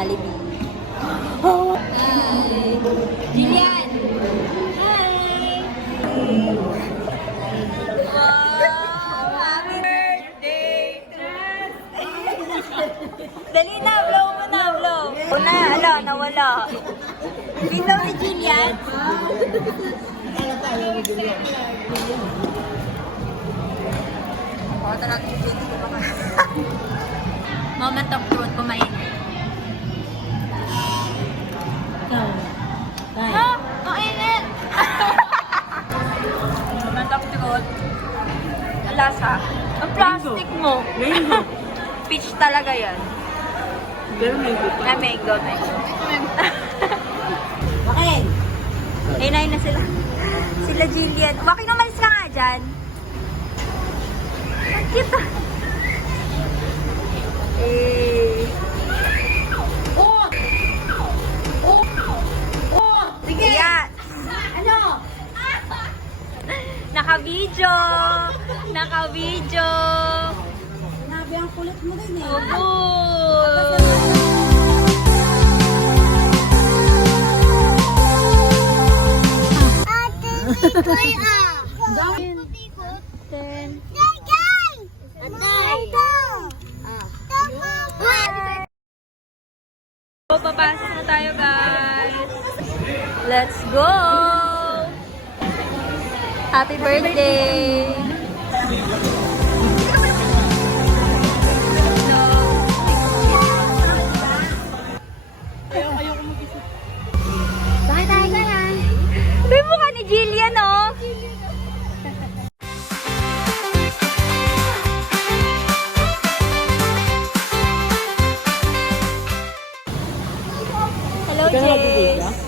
Jollibee. Oh! Hi! Jillian! Hi! Wow! Happy birthday! Dali na, blow mo na, blow. Wala, ala, nawala. Dito ni Jillian. Moment of truth, kumain. Ah, ang init! Moment of truth. Ang lasa. Ang plastic mo. Mango. Peach talaga yan. Pero mango pa. Na mango na yun. Okay. Inay na sila. Sila Jillian. Bakit umalis ka nga dyan? Ang cute ah. Eh. Oh! Oh! Oh! Sige! Yes. Ano? Naka-video. Naka-video. Sinabi ang kulit mo din eh. Opo. Ate, Ten. So, papasok na tayo, guys. Let's go! Happy birthday! Bakit tayo ka na? May mukha ni Jillian, oh! Hello, Jace!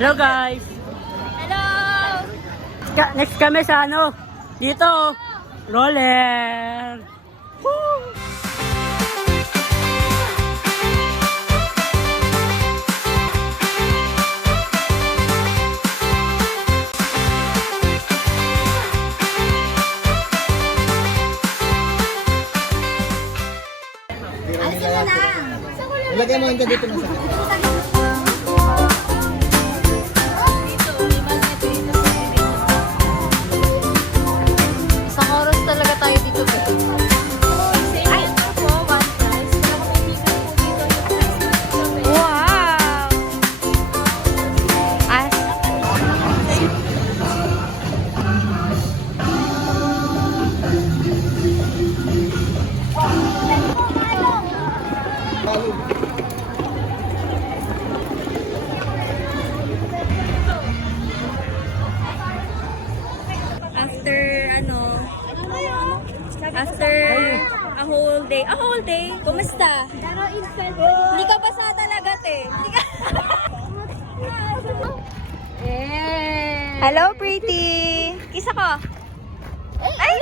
Hello guys! Hello! Next kami sa ano? Dito! Roller! Woo! alisin mo na. Ilagay mo hanggang dito na sa akin. Isang oras talaga tayo dito, guys. Ay! Wow! As after a whole day, kumusta? Hindi ka basa talaga, te. Hindi ka... Hello, pretty! Kisa ko. Ay!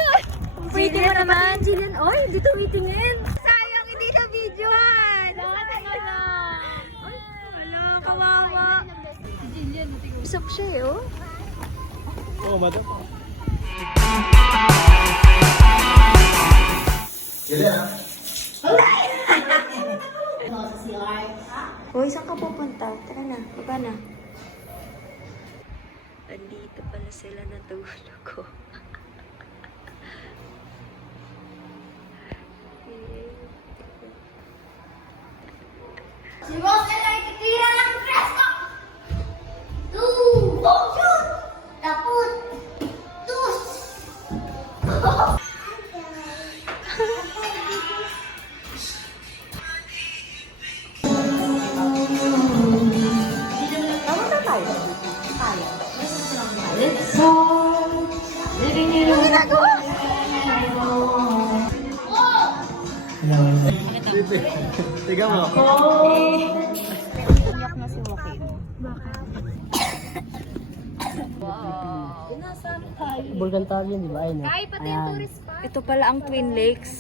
Pretty mo naman. Jillian, oy, hindi tumitingin. Sayang, hindi na videohan. Wala, kawawa. Usap siya eh, oh. Oo, madam. Hoy, saan ka pupunta? Tara na, baba na. Andito pala sila natulog ko. Si Rose ay titira ng presko! Shoot! Tapos! Tus! Tiga mo. Umiyak na si Joaquin. Bakit? Bulgantarian, di ba? Ayun. Ay, pati yung tourist spot. Ito pala ang Twin Lakes.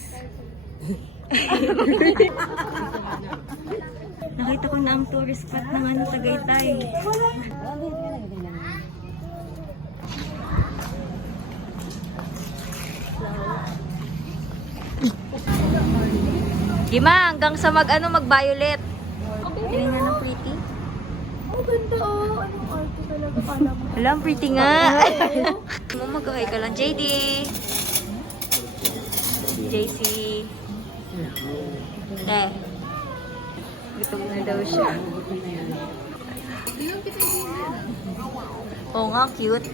Nakita ko na ang tourist spot ng ano, Tagaytay. Gima, hanggang sa mag-violet. Tingnan nga ng pretty. Ang ganda oh. Anong arte talaga pala mo? Wala, ang pretty nga. Mo mag-hi ka lang, JD. JC. Gutom na daw siya. Oo nga, cute.